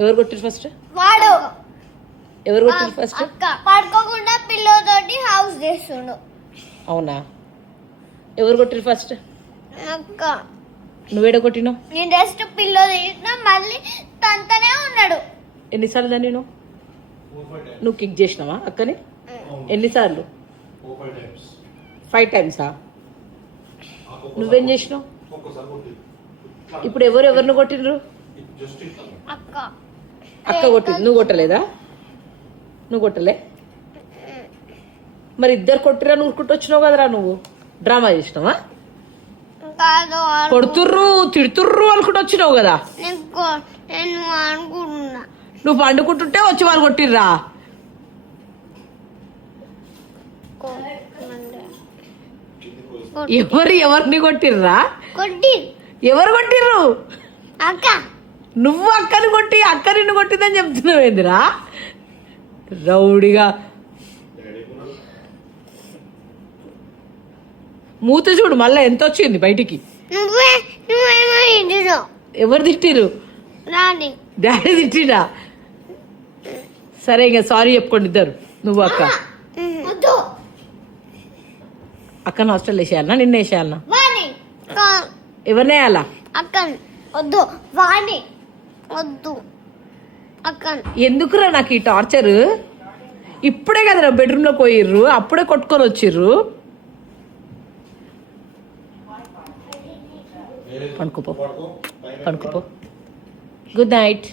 ఎవరు కొట్టిరు ఫస్ట్? వాడు ఎవరు కొట్టిరు ఫస్ట్? అక్క పడుకోకుండా పిల్లతోటి హౌస్ చేస్తుండు. అవునా? ఎవరు కొట్టిరు ఫస్ట్? అక్క నువ్వేడ కొట్టినావు? నేను జస్ట్ పిల్లో తీసిన మళ్ళీ తంతనే ఉన్నాడు. ఎన్నిసార్లు దాన్ని నువ్వు కిక్ చేసినావా అక్కని? ఎన్నిసార్లు? 5 టైమ్సా? నువ్వేం చేసినావు? ఇప్పుడు ఎవరిని కొట్టిండ్రు? అక్క అక్క కొట్టింది, నువ్వు కొట్టలేదా? నువ్వు కొట్టలే? మరి ఇద్దరు కొట్టిరా నువ్వు వచ్చినావు కదరా, నువ్వు డ్రామా చేసినావా? కాదు కొడుతుర్రు తిడుతుర్రు అనుకుంటూ వచ్చినావు కదా. నేను అనుకుంటున్నా నువ్వు పండుకుంటుంటే వచ్చి వాళ్ళు కొట్టిర్రా? ఎవరిని కొట్టిర్రా? కొట్టి ఎవరు కొట్టిర్రు? అక్క నువ్వు అక్కని కొట్టి అక్క నిన్ను కొట్టిందని చెప్తున్నావు ఏందిరా రౌడిగా? మూత చూడు మళ్ళా ఎంత వచ్చింది బయటికి. నువ్వేమో ఎవరు తిట్టిరు? రాని డాడీ తిట్టిరా? సరే ఇంకా సారీ చెప్పుకోండి ఇద్దరు, నువ్వు అక్క. అక్కను హాస్టల్ వేసేయాలనా నిన్న వేసేయాలనా? ఎవరిని వేయాలా? అక్క వద్దు వాణి వద్దు అక్క. ఎందుకురా నాకు ఈ టార్చర్? ఇప్పుడే కదరా బెడ్రూమ్ లో పోయిర్రు, అప్పుడే కొట్టుకొని వచ్చిర్రు. పనుకోపో పనుకోపో. Good night.